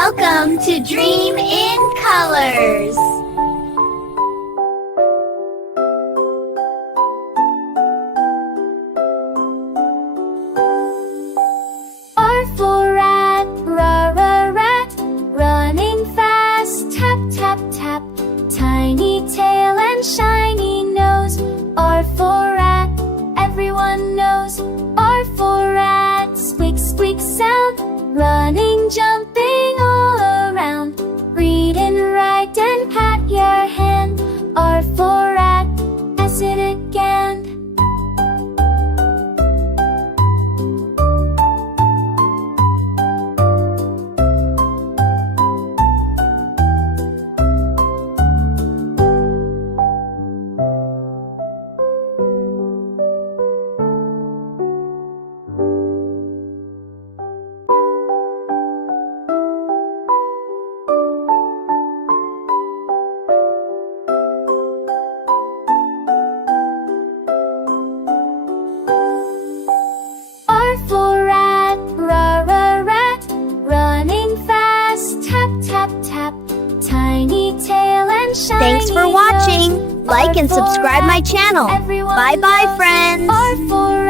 Welcome to Dream in Colors. R for rat, rat, running fast, tap, tap, tap. Tiny tail and shiny nose. R for rat, everyone knows. R for rat, squeak, squeak sound. Running, jumping all around. Read and write and pat your hand. R for rat, ask it again. R for rat, rat, running fast, tap, tap, tap. Tiny tail and shiny Thanks for watching. nose. Like R and for subscribe my rat, channel. everyone Bye bye, knows. friends. R for